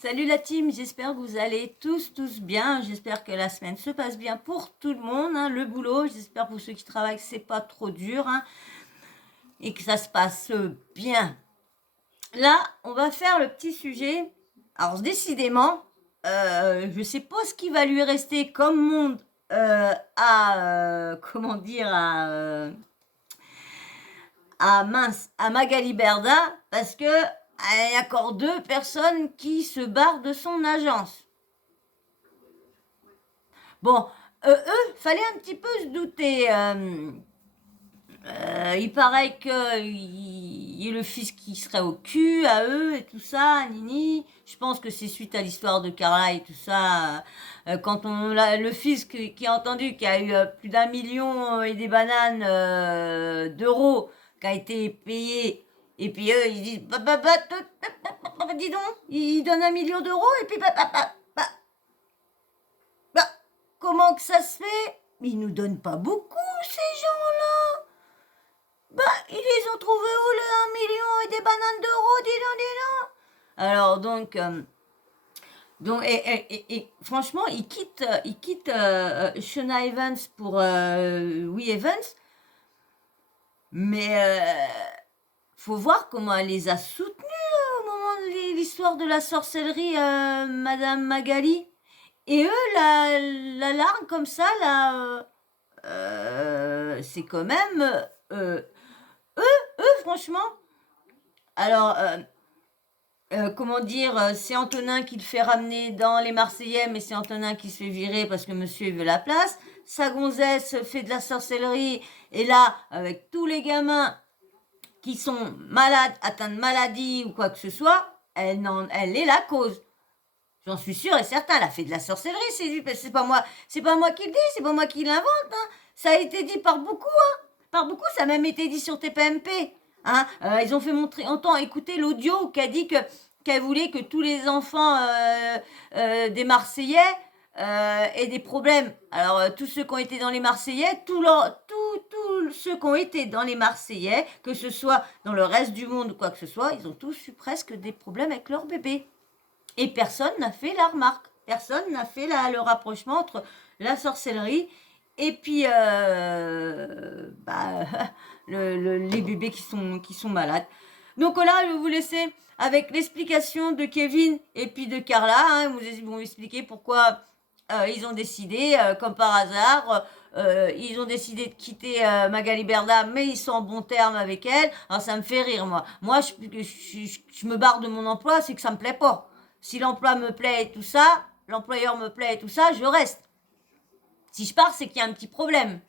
Salut la team, j'espère que vous allez tous bien. J'espère que la semaine se passe bien pour tout le monde, hein, le boulot. J'espère pour ceux qui travaillent que c'est pas trop dur, hein, et que ça se passe bien. Là, on va faire le petit sujet. Alors décidément, je sais pas ce qui va lui rester comme monde comment dire, à Magali Berda, parce que il y a encore deux personnes qui se barrent de son agence. Bon, fallait un petit peu se douter. Il paraît qu'il y a le fils qui serait au cul à eux et tout ça, Nini. Je pense que c'est suite à l'histoire de Carla et tout ça. Quand le fils qui a entendu qu'il y a eu plus d'1 million et des bananes d'euros qui a été payé. Et puis eux, ils disent, dis donc, ils donnent 1 million d'euros et puis bah, comment que ça se fait? Ils nous donnent pas beaucoup, ces gens-là. Bah, ils les ont trouvés où, le 1 million et des bananes d'euros, dis donc, dis donc. Alors, et franchement, ils quittent Shona Evans pour Oui Evans, mais faut voir comment elle les a soutenus au moment de l'histoire de la sorcellerie, Madame Magali. Et eux, la larme comme ça, là, c'est quand même franchement. Alors, comment dire, c'est Antonin qui le fait ramener dans les Marseillais, mais c'est Antonin qui se fait virer parce que monsieur veut la place. Sa gonzesse fait de la sorcellerie, et là, avec tous les gamins qui sont malades, atteints de maladie ou quoi que ce soit, elle est la cause. J'en suis sûre et certain, elle a fait de la sorcellerie, c'est pas moi qui le dis, c'est pas moi qui l'invente, hein. Ça a été dit par beaucoup, hein. Par beaucoup, ça a même été dit sur TPMP. Hein. Ils ont fait écouter l'audio qui a dit qu'elle voulait que tous les enfants des Marseillais aient des problèmes. Alors, tous ceux qui ont été dans les Marseillais, tous ceux qui ont été dans les Marseillais, que ce soit dans le reste du monde ou quoi que ce soit, ils ont tous eu presque des problèmes avec leur bébé. Et personne n'a fait la remarque. Personne n'a fait le rapprochement entre la sorcellerie et puis les bébés qui sont malades. Donc là, je vais vous laisser avec l'explication de Kevin et puis de Carla. Hein, ils vont expliquer pourquoi ils ont décidé, comme par hasard, ils ont décidé de quitter Magali Berda, mais ils sont en bon terme avec elle. Alors ça me fait rire, moi. Moi, je me barre de mon emploi, c'est que ça me plaît pas. Si l'emploi me plaît et tout ça, l'employeur me plaît et tout ça, je reste. Si je pars, c'est qu'il y a un petit problème.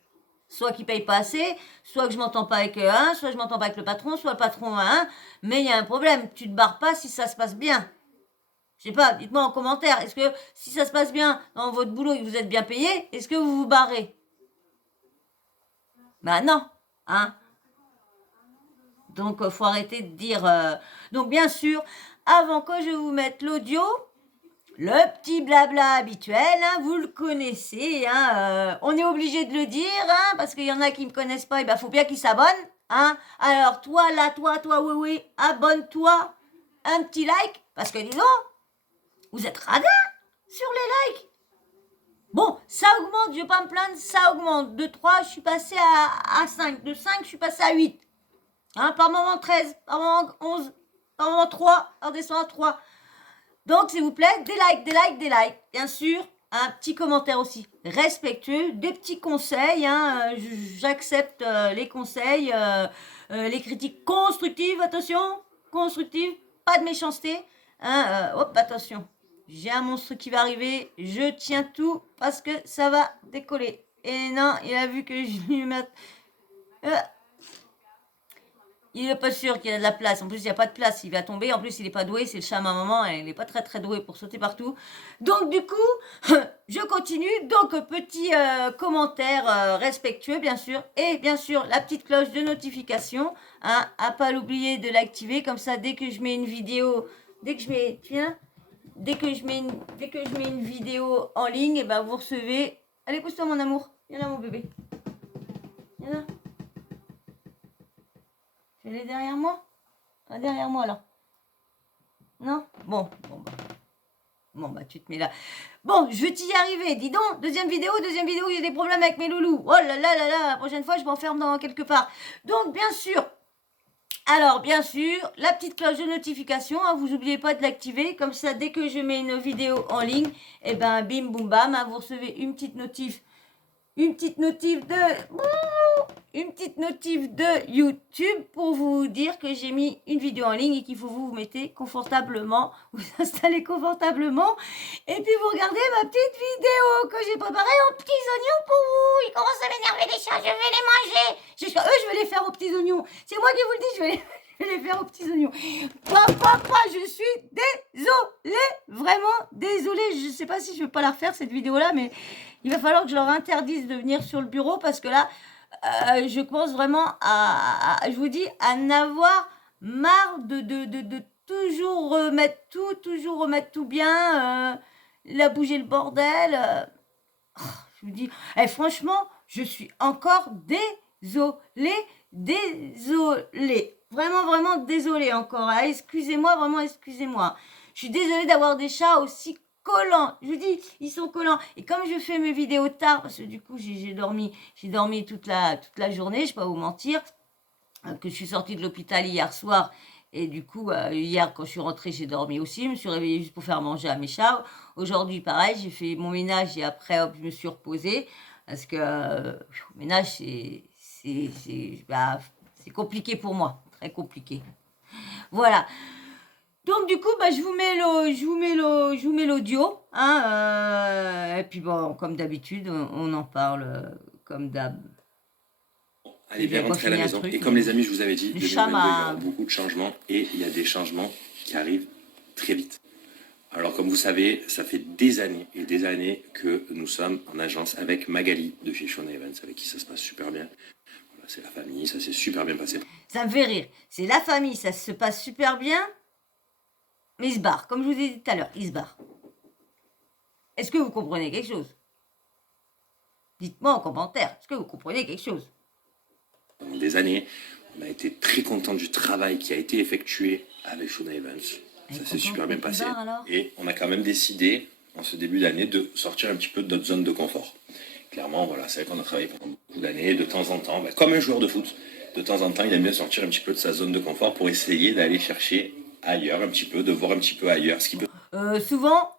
Soit qu'il paye pas assez, soit que je m'entends pas avec un, soit je m'entends pas avec le patron, soit le patron a un, mais il y a un problème. Tu te barres pas si ça se passe bien. Je sais pas, dites-moi en commentaire, est-ce que si ça se passe bien dans votre boulot et que vous êtes bien payé, est-ce que vous vous barrez? Ben non, hein. Donc, faut arrêter de dire. Donc, bien sûr, avant que je vous mette l'audio, le petit blabla habituel, hein, vous le connaissez, hein, on est obligé de le dire, hein, parce qu'il y en a qui ne me connaissent pas, et ben faut bien qu'ils s'abonnent, hein. Alors toi là, toi, oui, abonne-toi, un petit like, parce que dis donc, vous êtes radins sur les likes. Bon, ça augmente, je vais pas me plaindre, ça augmente. De 3, je suis passé à 5. De 5, je suis passé à 8. Hein, par moment 13, par moment 11, par moment 3, on descend à 3. Donc, s'il vous plaît, des likes. Bien sûr, un petit commentaire aussi respectueux, des petits conseils. Hein, j'accepte les conseils, les critiques constructives, attention, constructives, pas de méchanceté. Hein, hop, attention, j'ai un monstre qui va arriver, je tiens tout parce que ça va décoller. Et non, il a vu que je lui mette... il n'est pas sûr qu'il y a de la place. En plus, il n'y a pas de place. Il va tomber. En plus, il n'est pas doué. C'est le chat à ma maman. Elle n'est pas très très douée pour sauter partout. Donc, du coup, je continue. Donc, petit commentaire respectueux, bien sûr. Et bien sûr, la petite cloche de notification. Hein, à pas l'oublier de l'activer. Comme ça, dès que je mets une vidéo, dès que je mets, dès que je mets une vidéo en ligne, et ben vous recevez. Allez, pousse-toi, mon amour. Viens là, mon bébé. Viens là. Elle est derrière moi? Pas derrière moi, là. Non? Bon, bah. Bon, bah, tu te mets là. Bon, je vais t'y arriver. Dis donc, deuxième vidéo, j'ai des problèmes avec mes loulous. Oh là là là là, la prochaine fois, je m'enferme dans quelque part. Donc, bien sûr, alors, bien sûr, la petite cloche de notification, hein, vous n'oubliez pas de l'activer. Comme ça, dès que je mets une vidéo en ligne, et ben, bim, boum, bam, hein, vous recevez une petite notif de YouTube pour vous dire que j'ai mis une vidéo en ligne et qu'il faut vous mettez confortablement, vous installez confortablement et puis vous regardez ma petite vidéo que j'ai préparée aux petits oignons pour vous. Ils commencent à m'énerver les chats, je vais les manger. Je vais les faire aux petits oignons. C'est moi qui vous le dis, je vais les faire aux petits oignons. Papa, je suis désolée, vraiment désolée. Je ne sais pas si je ne vais pas la refaire cette vidéo-là, mais il va falloir que je leur interdise de venir sur le bureau parce que là, je commence vraiment je vous dis, à n'avoir marre de toujours remettre tout bien, la bouger le bordel. Je vous dis, franchement, je suis encore désolée. Vraiment désolée encore. Excusez-moi, vraiment excusez-moi. Je suis désolée d'avoir des chats aussi collants. Je vous dis, ils sont collants. Et comme je fais mes vidéos tard, parce que du coup, j'ai dormi toute la journée, je ne vais pas vous mentir, que je suis sortie de l'hôpital hier soir. Et du coup, hier, quand je suis rentrée, j'ai dormi aussi. Je me suis réveillée juste pour faire manger à mes chats. Aujourd'hui, pareil, j'ai fait mon ménage et après, hop, je me suis reposée. Parce que le ménage, c'est compliqué pour moi. Très compliqué. Voilà. Donc du coup, bah, je vous mets l'audio, hein, et puis bon, comme d'habitude, on en parle comme d'hab. Allez bien rentrer à la maison. Et comme les amis, je vous avais dit, 2022, il y aura beaucoup de changements et il y a des changements qui arrivent très vite. Alors comme vous savez, ça fait des années et des années que nous sommes en agence avec Magali de chez Shona Evans, avec qui ça se passe super bien. Voilà, c'est la famille, ça s'est super bien passé. Ça me fait rire. C'est la famille, ça se passe super bien. Mais il se barre, comme je vous ai dit tout à l'heure, il se barre. Est-ce que vous comprenez quelque chose? Dites-moi en commentaire, est-ce que vous comprenez quelque chose? Pendant des années, on a été très content du travail qui a été effectué avec Shona Evans. Ça s'est super bien passé. Et on a quand même décidé, en ce début d'année, de sortir un petit peu de notre zone de confort. Clairement, voilà, c'est vrai qu'on a travaillé pendant beaucoup d'années, de temps en temps, comme un joueur de foot, de temps en temps, il aime bien sortir un petit peu de sa zone de confort pour essayer d'aller chercher ailleurs un petit peu, de voir un petit peu ailleurs ce qui peut. Souvent,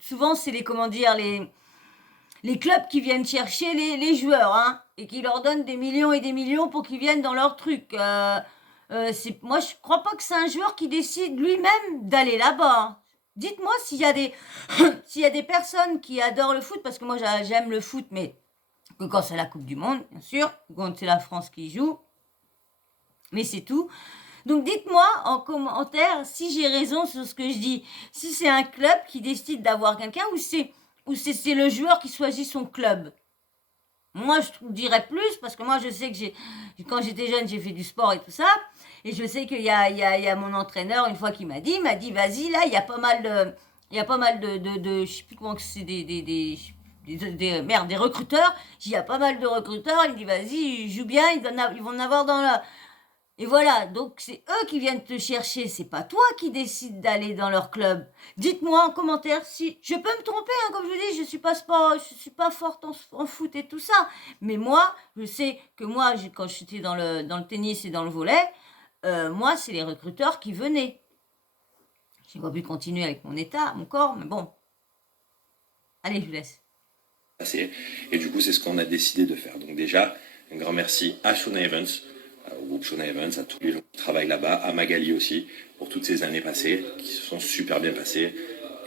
souvent c'est les comment dire les clubs qui viennent chercher les joueurs, hein, et qui leur donnent des millions et des millions pour qu'ils viennent dans leur truc. Moi, je crois pas que c'est un joueur qui décide lui-même d'aller là-bas. Dites-moi s'il y a s'il y a des personnes qui adorent le foot, parce que moi j'aime le foot, mais que quand c'est la Coupe du Monde, bien sûr, quand c'est la France qui joue, mais c'est tout. Donc dites-moi en commentaire si j'ai raison sur ce que je dis. Si c'est un club qui décide d'avoir quelqu'un ou c'est le joueur qui choisit son club. Moi, je dirais plus parce que moi, je sais que quand j'étais jeune, j'ai fait du sport et tout ça. Et je sais qu'il y a mon entraîneur, une fois qui m'a dit, vas-y, là, il y a pas mal de je sais plus comment que c'est, des recruteurs. Il y a pas mal de recruteurs. Il me dit, vas-y, joue bien, ils vont en avoir dans la... Et voilà, donc c'est eux qui viennent te chercher, c'est pas toi qui décides d'aller dans leur club. Dites-moi en commentaire si je peux me tromper, hein, comme je vous dis, je suis pas forte en foot et tout ça. Mais moi, je sais que moi, quand j'étais dans le tennis et dans le volley, moi, c'est les recruteurs qui venaient. J'ai pas pu continuer avec mon corps, mais bon. Allez, je vous laisse. Et du coup, c'est ce qu'on a décidé de faire. Donc déjà, un grand merci à Shona Evans, au groupe Shona Evans, à tous les gens qui travaillent là-bas, à Magali aussi, pour toutes ces années passées, qui se sont super bien passées.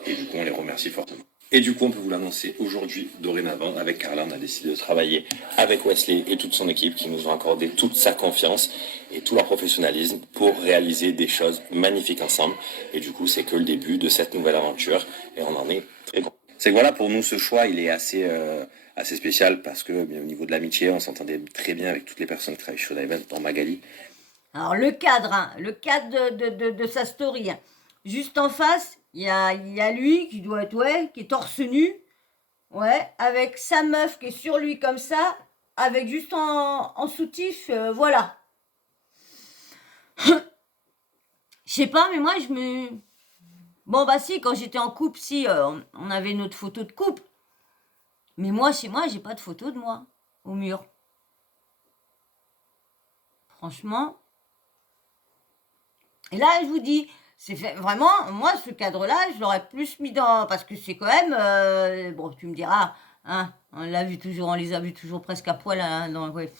Et du coup, on les remercie fortement. Et du coup, on peut vous l'annoncer aujourd'hui, dorénavant, avec Carla, on a décidé de travailler avec Wesley et toute son équipe qui nous ont accordé toute sa confiance et tout leur professionnalisme pour réaliser des choses magnifiques ensemble. Et du coup, c'est que le début de cette nouvelle aventure et on en est très content. C'est que voilà, pour nous, ce choix, il est assez spécial parce que au niveau de l'amitié, on s'entendait très bien avec toutes les personnes qui travaillent chez Shona Evans, dans Magali. Alors, le cadre de sa story, hein. Juste en face, il y a lui qui doit être, qui est torse nu, avec sa meuf qui est sur lui comme ça, avec juste en soutif, voilà. sais pas, mais moi, je me... Bon, bah si, quand j'étais en couple, si, on avait notre photo de couple. Mais moi, chez moi, j'ai pas de photo de moi au mur. Franchement. Et là, je vous dis, c'est fait vraiment, moi, ce cadre-là, je l'aurais plus mis dans... Parce que c'est quand même... bon, tu me diras, hein, on les a vus toujours presque à poil, hein, dans... Ouais,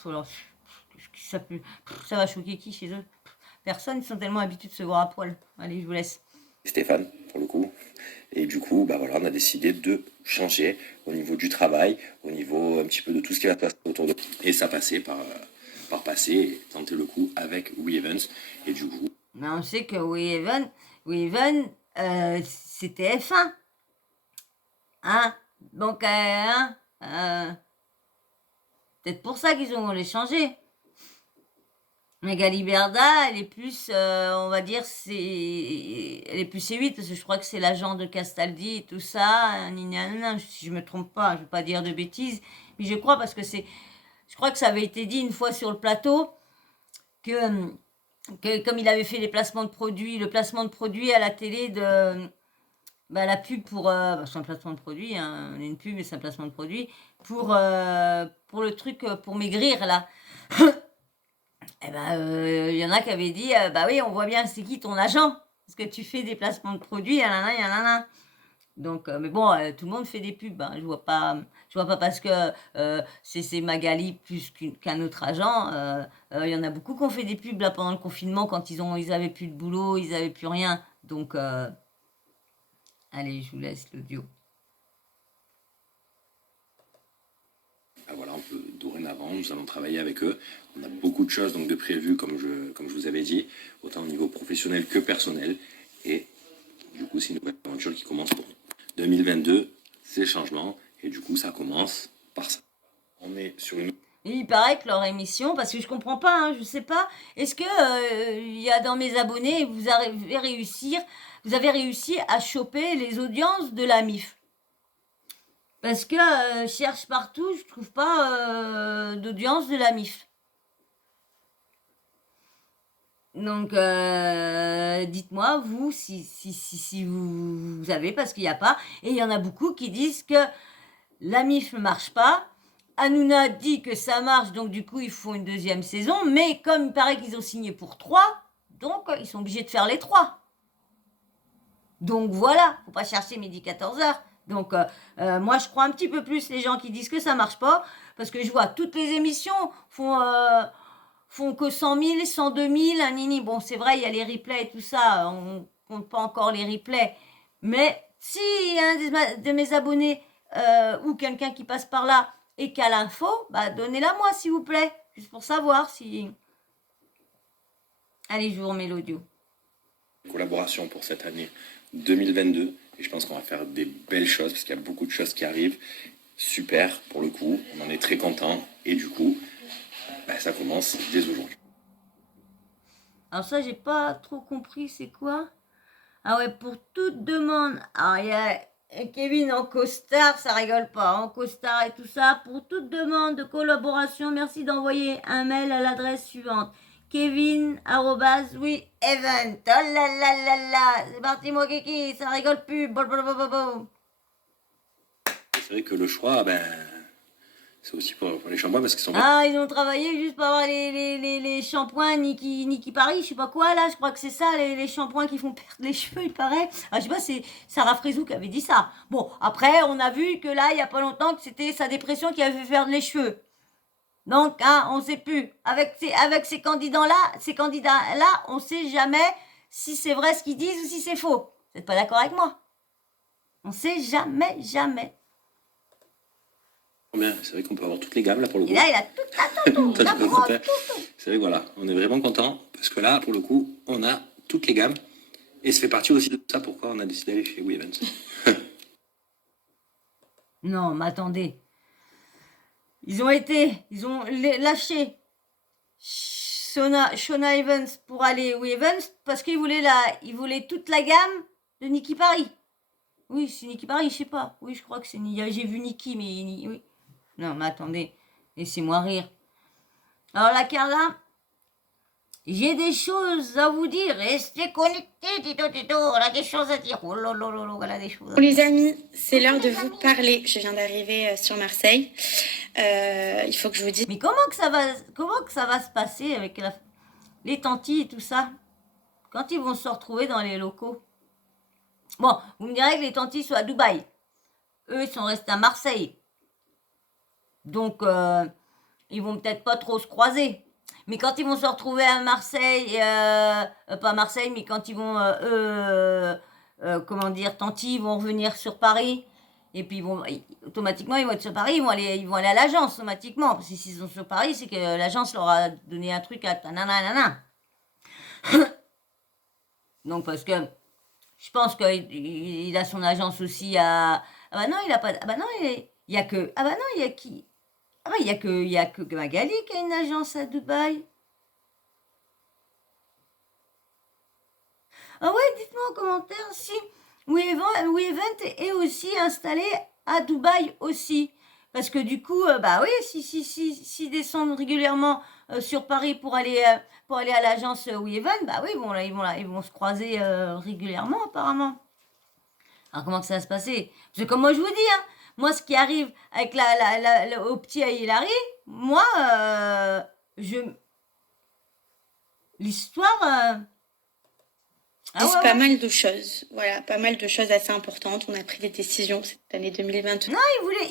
ça va choquer qui chez eux? Personne, ils sont tellement habitués de se voir à poil. Allez, je vous laisse. Stéphane, pour le coup. Et du coup, bah voilà, on a décidé de changer au niveau du travail, au niveau un petit peu de tout ce qui va passer autour de nous. Et ça passait par passer et tenter le coup avec We Evans. Et du coup, Mais on sait que We Even, c'était F1. Hein? Donc, hein, peut-être pour ça qu'ils ont les changé. Magali Berda, elle est plus, on va dire, elle est plus C8, parce que je crois que c'est l'agent de Castaldi et tout ça. Si je me trompe pas, je ne vais pas dire de bêtises, mais je crois, parce que je crois que ça avait été dit une fois sur le plateau, que comme il avait fait le placement de produits à la télé de... Bah, la pub pour... c'est un placement de produit, hein, on est une pub, mais c'est un placement de produit. Pour le truc, pour maigrir, là. Eh ben, il y en a qui avaient dit, bah oui, on voit bien c'est qui ton agent, parce que tu fais des placements de produits, yanana. Donc, mais bon, tout le monde fait des pubs, hein. Je vois pas parce que c'est Magali plus qu'un autre agent. Il y en a beaucoup qui ont fait des pubs là pendant le confinement quand ils avaient plus de boulot, ils avaient plus rien. Donc, allez, je vous laisse l'audio. bah voilà, on peut dorénavant, nous allons travailler avec eux. On a beaucoup de choses donc de prévues, comme je vous avais dit, autant au niveau professionnel que personnel. Et du coup, c'est une nouvelle aventure qui commence pour 2022, c'est le changement. Et du coup, ça commence par ça. On est sur une... Et il paraît que leur émission, parce que je comprends pas, hein, je sais pas, est-ce que il y a dans mes abonnés, vous avez réussi à choper les audiences de la MIF? Parce que je cherche partout, je trouve pas d'audience de la MIF. Donc, dites-moi, vous, si vous avez, parce qu'il n'y a pas. Et il y en a beaucoup qui disent que la MIF ne marche pas. Hanouna dit que ça marche, donc du coup, ils font une deuxième saison. Mais comme il paraît qu'ils ont signé pour 3, donc ils sont obligés de faire les 3. Donc voilà, faut pas chercher midi 14h. Donc moi, je crois un petit peu plus les gens qui disent que ça marche pas, parce que je vois toutes les émissions font que 100 000, 102 000, un nini. Bon, c'est vrai, il y a les replays et tout ça, on compte pas encore les replays. Mais si un de mes abonnés ou quelqu'un qui passe par là et qui a l'info, bah donnez-la moi, s'il vous plaît, juste pour savoir si... Allez, je vous remets l'audio. Collaboration pour cette année 2022. Et je pense qu'on va faire des belles choses, parce qu'il y a beaucoup de choses qui arrivent. Super, pour le coup, on en est très content. Et du coup, bah, ça commence dès aujourd'hui. Alors ça, j'ai pas trop compris, c'est quoi? Ah ouais, pour toute demande. Alors il y a Kevin en costard, ça rigole pas, en costard et tout ça. Pour toute demande de collaboration, merci d'envoyer un mail à l'adresse suivante. Kevin @weevent. Oh là là là là, c'est parti mon kiki, ça rigole plus. C'est vrai que le choix, ben, c'est aussi pour les shampoings parce qu'ils sont... Ah, ils ont travaillé juste pour avoir les shampoings Niki Paris, je sais pas quoi, là, je crois que c'est ça, les shampoings qui font perdre les cheveux, il paraît. Ah, je sais pas, c'est Sarah Frézou qui avait dit ça. Bon, après, on a vu que là, il y a pas longtemps, que c'était sa dépression qui avait fait perdre les cheveux. Donc, hein, on sait plus. Avec ces candidats-là, on sait jamais si c'est vrai ce qu'ils disent ou si c'est faux. Vous n'êtes pas d'accord avec moi? On sait jamais, jamais. C'est vrai qu'on peut avoir toutes les gammes là pour le coup. Et là, il a tout, C'est vrai que voilà, on est vraiment content parce que là, pour le coup, on a toutes les gammes. Et ça fait partie aussi de ça pourquoi on a décidé d'aller chez We Evans. Non, mais attendez. Ils ont lâché Shona Evans pour aller We Evans parce qu'ils voulaient toute la gamme de Niki Paris. Oui, c'est Niki Paris, je sais pas. Oui, je crois que c'est... J'ai vu Niki, mais... Oui. Non, mais attendez. Laissez-moi rire. Alors, la Carla, J'ai des choses à vous dire. Restez connectés, Tito. On a des choses à dire. Oh là là là là, on a des choses à Bon, dire. les amis, c'est l'heure de les vous amis. parler. Je viens d'arriver sur Marseille. Il faut que je vous dise. Mais comment que ça va se passer avec les tantis et tout ça quand ils vont se retrouver dans les locaux? Bon, vous me direz que les tantis sont à Dubaï. Eux, ils sont restés à Marseille. Donc, ils vont peut-être pas trop se croiser. Mais quand ils vont se retrouver à Marseille, pas Marseille, mais quand ils vont, comment dire, tantis, ils vont revenir sur Paris. Et puis automatiquement, ils vont être sur Paris, ils vont aller à l'agence automatiquement. Parce que s'ils sont sur Paris, c'est que l'agence leur a donné un truc à nanana. Donc, parce que je pense qu'il a son agence aussi à. Ah bah non, il a pas. Ah bah non, il y a que. Ah bah non, il y a qui? Ah bah il y a que Magali qui a une agence à Dubaï. Ah ouais, dites-moi en commentaire si WeEvent est aussi installé à Dubaï aussi. Parce que du coup, bah oui, s'ils descendent régulièrement sur Paris pour aller à l'agence WeEvent, bah oui, ils vont se croiser régulièrement apparemment. Alors comment que ça va se passer? Parce que comme moi je vous dis, hein, moi ce qui arrive avec au petit à Hilary, moi, l'histoire... Ah ouais, pas mal de choses, voilà, pas mal de choses assez importantes. On a pris des décisions cette année 2022. Non,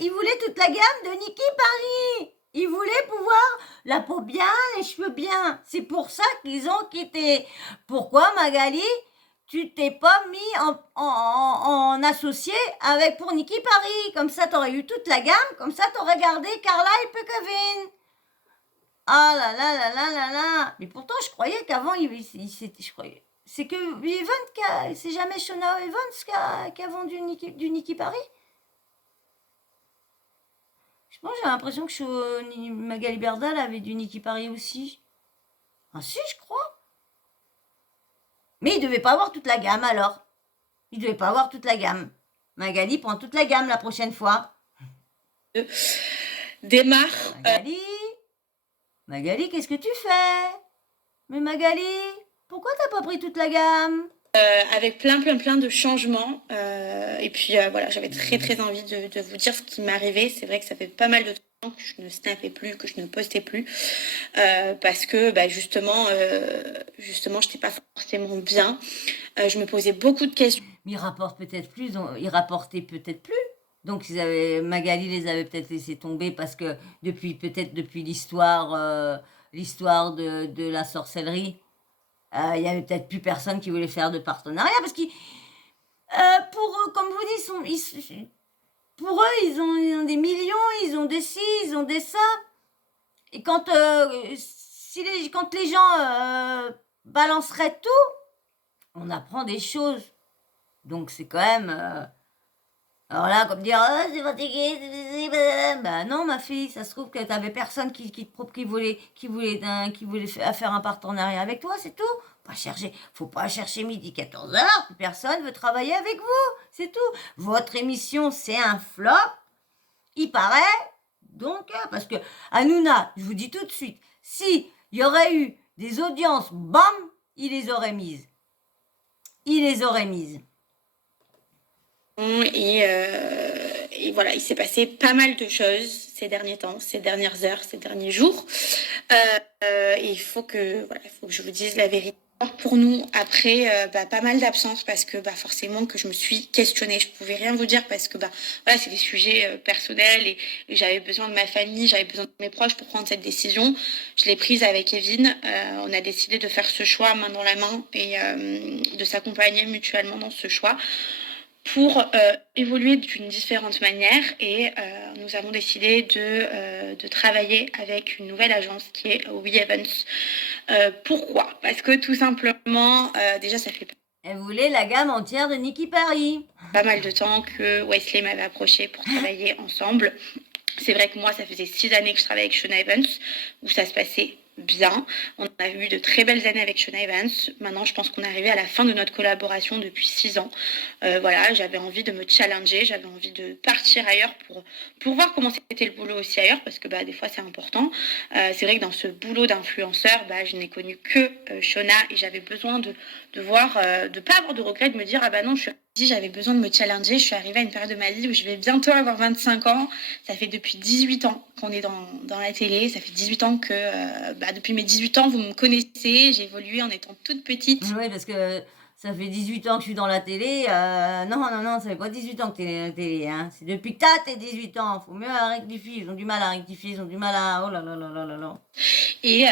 il voulait toute la gamme de Niki Paris. Il voulait pouvoir la peau bien, les cheveux bien. C'est pour ça qu'ils ont quitté. Pourquoi, Magali, tu t'es pas mis en associé avec pour Niki Paris? Comme ça, t'aurais eu toute la gamme. Comme ça, t'aurais gardé Carla et peu Kevin. Ah là là là là là là. Mais pourtant, je croyais qu'avant, je croyais. C'est que c'est jamais Shona Evans qui a vendu du Niki Paris. Je pense j'ai l'impression que Magali Berdal avait du Niki Paris aussi. Ah si, je crois. Mais il devait pas avoir toute la gamme alors. Il devait pas avoir toute la gamme. Magali prend toute la gamme la prochaine fois. Démarre. Magali, qu'est-ce que tu fais? Mais Magali, pourquoi t'as pas pris toute la gamme? Avec plein de changements. Et puis voilà, j'avais très envie de vous dire ce qui m'arrivait. C'est vrai que ça fait pas mal de temps que je ne snappais plus, que je ne postais plus. Parce que bah, justement, j'étais pas forcément bien. Je me posais beaucoup de questions. Mais ils rapportaient peut-être plus. Donc Magali les avait peut-être laissé tomber parce que depuis l'histoire de la sorcellerie, il y avait peut-être plus personne qui voulait faire de partenariat parce qu'ils pour eux, comme vous dites, pour eux ils ont des millions, ils ont des ci, ils ont des ça. Et quand quand les gens balanceraient tout, on apprend des choses. Donc c'est quand même alors là, comme dire, oh, c'est fatigué, bah non, ma fille, ça se trouve que t'avais personne qui voulait faire un partenariat avec toi, c'est tout. Faut pas chercher midi 14h, personne veut travailler avec vous, c'est tout. Votre émission, c'est un flop, il paraît, donc, parce que Hanouna, je vous dis tout de suite, si il y aurait eu des audiences, bam, il les aurait mises. Et voilà, il s'est passé pas mal de choses ces derniers temps, ces dernières heures, ces derniers jours. Et il faut que je vous dise la vérité. Pour nous, après pas mal d'absences parce que forcément que je me suis questionnée. Je pouvais rien vous dire parce que voilà, c'est des sujets personnels et j'avais besoin de ma famille, j'avais besoin de mes proches pour prendre cette décision. Je l'ai prise avec Kevin. On a décidé de faire ce choix main dans la main et de s'accompagner mutuellement dans ce choix pour évoluer d'une différente manière et nous avons décidé de travailler avec une nouvelle agence qui est WeEvent. Pourquoi? Parce que tout simplement, déjà ça fait Elle voulait la gamme entière de Niki Paris. Pas mal de temps que Wesley m'avait approché pour travailler ensemble. C'est vrai que moi, ça faisait 6 années que je travaillais avec Shona Evans, où ça se passait bien. On a eu de très belles années avec Shona Evans. Maintenant, je pense qu'on est arrivé à la fin de notre collaboration depuis 6 ans. Voilà, j'avais envie de me challenger, j'avais envie de partir ailleurs pour voir comment c'était le boulot aussi ailleurs, parce que des fois, c'est important. C'est vrai que dans ce boulot d'influenceur, je n'ai connu que Shona et j'avais besoin de voir, de pas avoir de regrets, de me dire, non, j'avais besoin de me challenger. Je suis arrivée à une période de ma vie où je vais bientôt avoir 25 ans. Ça fait depuis 18 ans qu'on est dans la télé. Ça fait 18 ans que, depuis mes 18 ans, vous me connaissez. J'ai évolué en étant toute petite. Oui, parce que ça fait 18 ans que je suis dans la télé. Non, ça fait pas 18 ans que t'es à la télé. Hein. C'est depuis que t'as tes 18 ans. Faut mieux rectifier. Ils ont du mal à rectifier. Ils ont du mal à... Oh là là là là là là. Et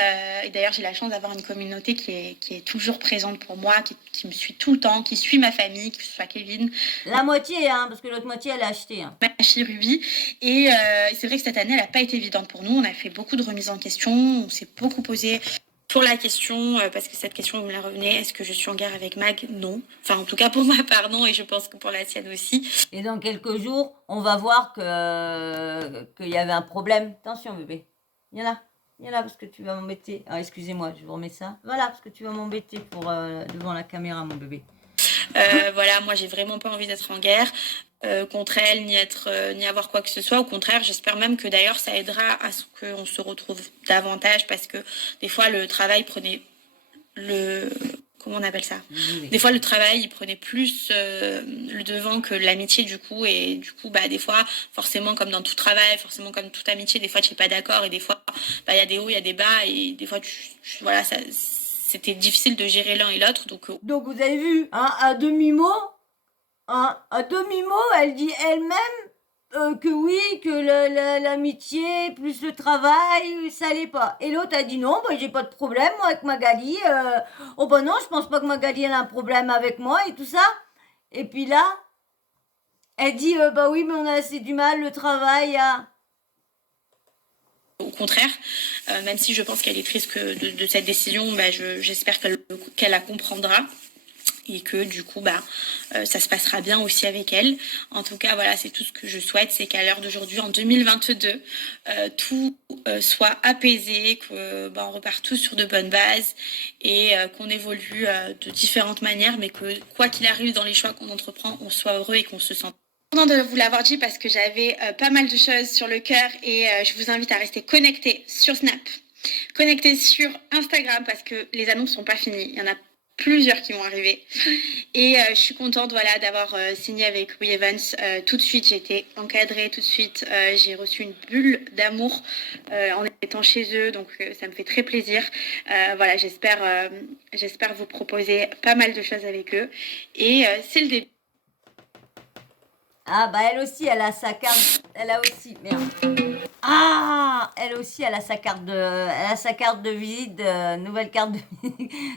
d'ailleurs, j'ai la chance d'avoir une communauté qui est toujours présente pour moi, qui me suit tout le temps, qui suit ma famille, que ce soit Kevin. La moitié, hein, parce que l'autre moitié, elle a acheté. Hein. Ma chérie Ruby. Et c'est vrai que cette année, elle n'a pas été évidente pour nous. On a fait beaucoup de remises en question. On s'est beaucoup posé pour la question, parce que cette question, vous me la revenez, est-ce que je suis en guerre avec Mag? Non. Enfin, en tout cas, pour ma part, non. Et je pense que pour la sienne aussi. Et dans quelques jours, on va voir qu'il y avait un problème. Attention, bébé. Viens là. Viens là, parce que tu vas m'embêter. Ah, excusez-moi, je vous remets ça. Voilà, parce que tu vas m'embêter devant la caméra, mon bébé. Voilà, moi, j'ai vraiment pas envie d'être en guerre contre elle, ni avoir quoi que ce soit. Au contraire, j'espère même que d'ailleurs, ça aidera à ce qu'on se retrouve davantage, parce que des fois, le travail prenait comment on appelle ça? Oui. Des fois, le travail, il prenait plus le devant que l'amitié, du coup. Et du coup, des fois, forcément, comme dans tout travail, forcément, comme toute amitié, des fois, tu n'es pas d'accord. Et des fois, il y a des hauts, il y a des bas. Et des fois, voilà, c'était difficile de gérer l'un et l'autre. Donc, vous avez vu, hein, à demi-mot, elle dit elle-même que oui, que l'amitié plus le travail, ça allait pas. Et l'autre a dit non, j'ai pas de problème moi avec Magali. Oh non, je pense pas que Magali elle a un problème avec moi et tout ça. Et puis là, elle dit oui, mais on a assez du mal, le travail à... Au contraire, même si je pense qu'elle est triste de cette décision, j'espère qu'elle la comprendra. Et que du coup, ça se passera bien aussi avec elle. En tout cas, voilà, c'est tout ce que je souhaite, c'est qu'à l'heure d'aujourd'hui, en 2022, tout soit apaisé, qu'on repart tous sur de bonnes bases et qu'on évolue de différentes manières, mais que quoi qu'il arrive dans les choix qu'on entreprend, on soit heureux et qu'on se sente. Content de vous l'avoir dit parce que j'avais pas mal de choses sur le cœur et je vous invite à rester connectés sur Snap, connectés sur Instagram parce que les annonces sont pas finies. Il y en a plusieurs qui vont arriver et je suis contente d'avoir signé avec We Evans. Tout de suite j'ai été encadrée, tout de suite j'ai reçu une bulle d'amour en étant chez eux, donc ça me fait très plaisir. J'espère vous proposer pas mal de choses avec eux et c'est le début. Ah elle aussi elle a sa carte, elle a aussi merde. Elle aussi, elle a sa carte de visite, nouvelle carte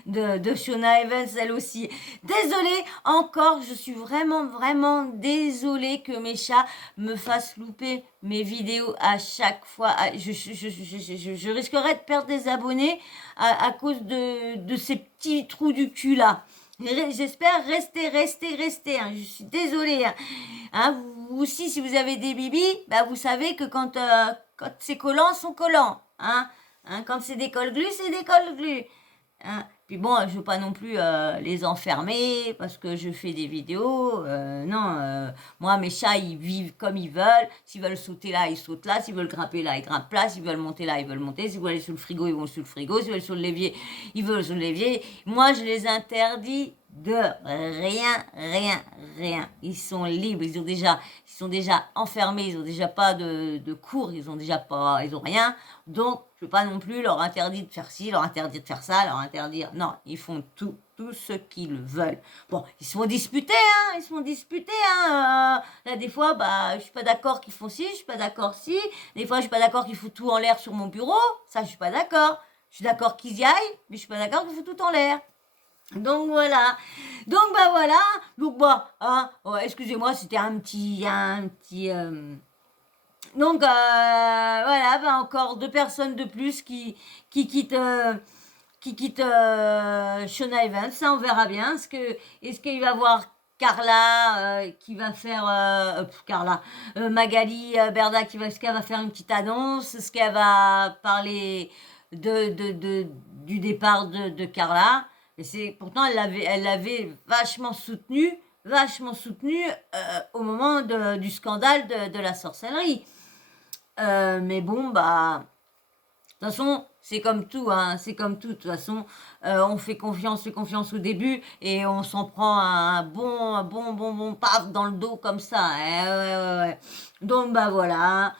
de Shona Evans, elle aussi. Désolée, encore, je suis vraiment, vraiment désolée que mes chats me fassent louper mes vidéos à chaque fois. Je risquerais de perdre des abonnés à cause de ces petits trous du cul là. J'espère rester. Hein. Je suis désolée. Hein, vous aussi, si vous avez des bibis, vous savez que quand c'est collant, sont collants. Hein. Quand c'est des colle-glu, c'est des colle-glu. Hein. Puis bon, je veux pas non plus les enfermer parce que je fais des vidéos. Non, moi, mes chats, ils vivent comme ils veulent. S'ils veulent sauter là, ils sautent là. S'ils veulent grimper là, ils grimpent là. S'ils veulent monter là, ils veulent monter. S'ils veulent aller sous le frigo, ils vont sous le frigo. S'ils veulent sur le levier, ils veulent sur le levier. Moi, je les interdis de rien. Ils sont libres. Ils sont déjà enfermés. Ils ont déjà pas de cours. Ils ont rien. Donc, je ne veux pas non plus leur interdire de faire ci, leur interdire de faire ça, leur interdire... Non, ils font tout ce qu'ils veulent. Bon, ils se font disputer, Là, des fois, je suis pas d'accord qu'ils font ci, je suis pas d'accord si. Des fois, je suis pas d'accord qu'ils foutent tout en l'air sur mon bureau. Ça, je suis pas d'accord. Je suis d'accord qu'ils y aillent, mais je suis pas d'accord qu'ils foutent tout en l'air. Donc voilà. Excusez-moi, c'était un petit. Donc voilà, encore 2 personnes de plus qui quittent Shona Evans. Ça, on verra bien. Est-ce qu'il va y avoir Carla qui va faire Magali Berda est-ce qu'elle va faire une petite annonce, est-ce qu'elle va parler du départ de Carla. Et pourtant, elle l'avait vachement soutenue au moment du scandale de la sorcellerie. Mais bon, bah, de toute façon, c'est comme tout, hein, c'est comme tout. De toute façon, on fait confiance au début et on s'en prend un bon paf dans le dos comme ça. Ouais. Donc, bah voilà.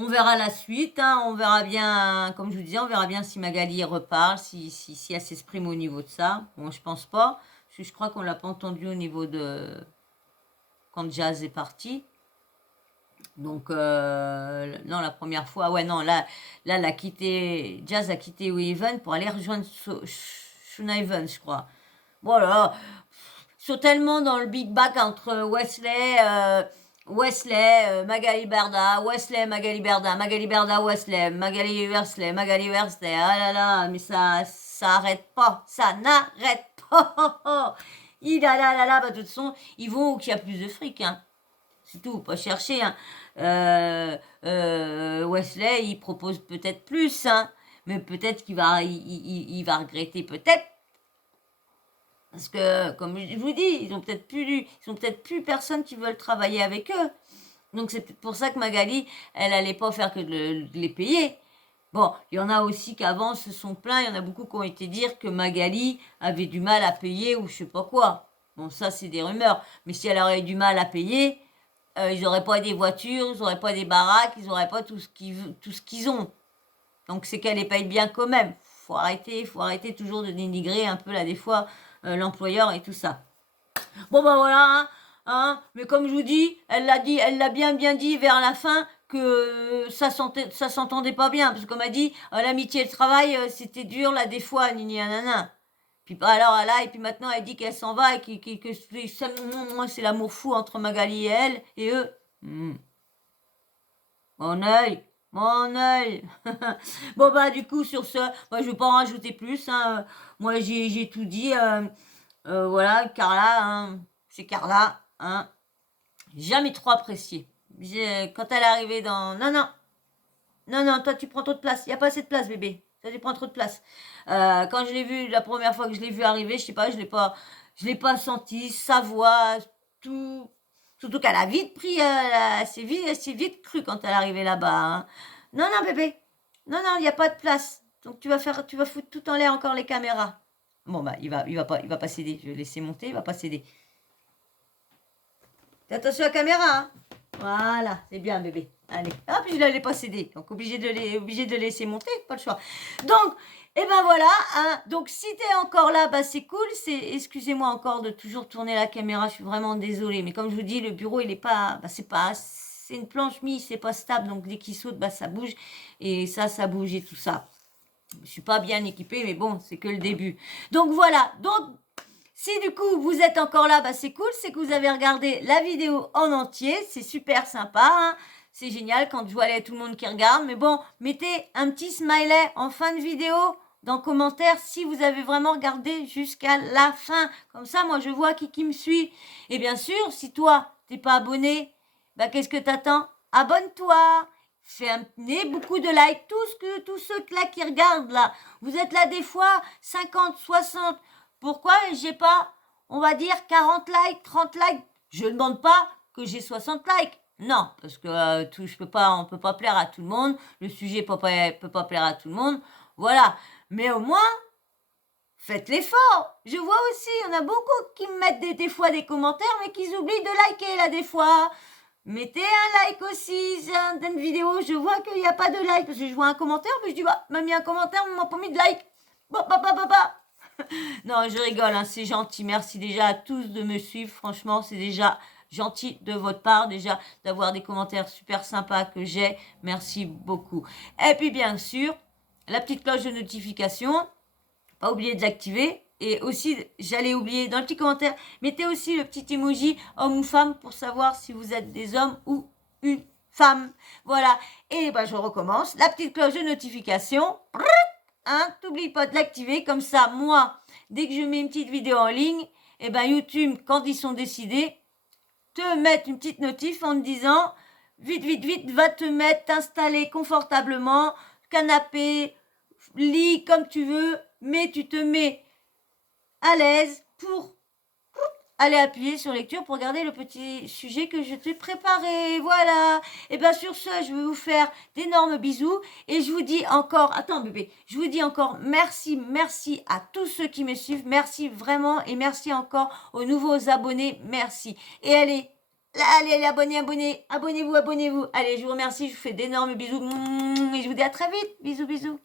On verra la suite, hein, on verra bien, comme je vous disais, on verra bien si Magali reparle, si elle s'exprime au niveau de ça. Bon, je pense pas, parce que je crois qu'on l'a pas entendu au niveau de quand Jazz est parti. Donc, non, la première fois, ouais, non, là, Jazz a quitté Weaven pour aller rejoindre Shuna Evans, je crois. Voilà, ils sont tellement dans le big back entre Wesley, Magali Berda, Magali Berda, Magali Wesley, ah là là, mais ça arrête pas, ça n'arrête pas. Bah, de toute façon, ils vont où il y a plus de fric, hein. C'est tout, pas chercher, hein. Wesley, il propose peut-être plus, hein, mais peut-être il va regretter, peut-être. Parce que, comme je vous dis, ils ont peut-être plus personne qui veulent travailler avec eux. Donc c'est peut-être pour ça que Magali, elle allait pas faire que de les payer. Bon, il y en a aussi qu'avant se sont plaints, il y en a beaucoup qui ont été dire que Magali avait du mal à payer ou je sais pas quoi. Bon, ça c'est des rumeurs. Mais si elle aurait eu du mal à payer, ils n'auraient pas des voitures, ils n'auraient pas des baraques, ils n'auraient pas tout ce qu'ils ont. Donc c'est qu'elle les paye bien quand même. Faut arrêter toujours de dénigrer un peu là des fois l'employeur et tout ça. Bon ben voilà, hein, mais comme je vous dis, elle l'a bien dit vers la fin que ça s'entendait pas bien, parce qu'on m'a dit l'amitié et le travail c'était dur là des fois, nini nanana. Puis alors là, et puis maintenant elle dit qu'elle s'en va et que c'est l'amour fou entre Magali et elle et eux. Mon œil. Bon bah du coup sur ce, moi je vais pas en rajouter plus, hein. Moi j'ai tout dit. Voilà, Carla, hein, c'est Carla, hein. Jamais trop apprécié. Quand elle est arrivée dans... Non, toi tu prends trop de place. Il n'y a pas assez de place, bébé. Toi tu prends trop de place. Quand je l'ai vue, la première fois que je l'ai vue arriver, je sais pas, je l'ai pas senti, sa voix, tout. Surtout qu'elle a vite pris, elle s'est vite crue quand elle est arrivée là-bas, hein. Non, bébé. Non, il n'y a pas de place. Donc tu vas foutre tout en l'air encore les caméras. Bon bah il va pas céder. Je vais laisser monter, il va pas céder. Fais attention à la caméra, hein. Voilà, c'est bien bébé. Allez, hop, je l'allais pas céder. Donc obligé de laisser monter, pas le choix. Donc, et ben voilà, hein. Donc si t'es encore là, bah c'est cool. Excusez-moi encore de toujours tourner la caméra, je suis vraiment désolée. Mais comme je vous dis, le bureau il est pas, c'est une planche mise, c'est pas stable. Donc dès qu'il saute, bah ça bouge. Et ça bouge et tout ça. Je suis pas bien équipée, mais bon, c'est que le début. Donc voilà, donc si du coup vous êtes encore là, bah c'est cool, c'est que vous avez regardé la vidéo en entier, c'est super sympa, hein. C'est génial quand je vois tout le monde qui regarde, mais bon, mettez un petit smiley en fin de vidéo dans le commentaire si vous avez vraiment regardé jusqu'à la fin. Comme ça, moi je vois qui me suit. Et bien sûr, si toi, t'es pas abonné, bah qu'est-ce que t'attends? Abonne-toi. Fais beaucoup de likes, tous ceux là qui regardent là, vous êtes là des fois 50, 60, pourquoi j'ai pas, on va dire 40 likes, 30 likes, je ne demande pas que j'ai 60 likes, non, parce que on peut pas plaire à tout le monde, le sujet peut pas plaire à tout le monde, voilà, mais au moins, faites l'effort, je vois aussi, il y en a beaucoup qui me mettent des fois des commentaires, mais qui oublient de liker là des fois. Mettez un like aussi, dans une vidéo, je vois qu'il n'y a pas de like, parce que je vois un commentaire, mais je dis, bah, m'a mis un commentaire, mais m'a pas mis de like. Non, je rigole, hein, c'est gentil, merci déjà à tous de me suivre, franchement, c'est déjà gentil de votre part, déjà, d'avoir des commentaires super sympas que j'ai, merci beaucoup. Et puis, bien sûr, la petite cloche de notification, pas oublier de l'activer. Et aussi, j'allais oublier, dans le petit commentaire, mettez aussi le petit emoji homme ou femme pour savoir si vous êtes des hommes ou une femme. Voilà. Et ben, je recommence. La petite cloche de notification. Hein, t'oublies pas de l'activer. Comme ça, moi, dès que je mets une petite vidéo en ligne, et ben, YouTube, quand ils sont décidés, te mettre une petite notif en te disant, vite, va t'installer confortablement, canapé, lis comme tu veux, mais tu te mets à l'aise pour aller appuyer sur lecture pour regarder le petit sujet que je t'ai préparé. Voilà. Et bien sur ce, je vais vous faire d'énormes bisous et je vous dis encore, attends bébé, je vous dis encore merci à tous ceux qui me suivent. Merci vraiment et merci encore aux nouveaux abonnés. Merci. Et allez, abonnez-vous. Allez, je vous remercie, je vous fais d'énormes bisous et je vous dis à très vite. Bisous.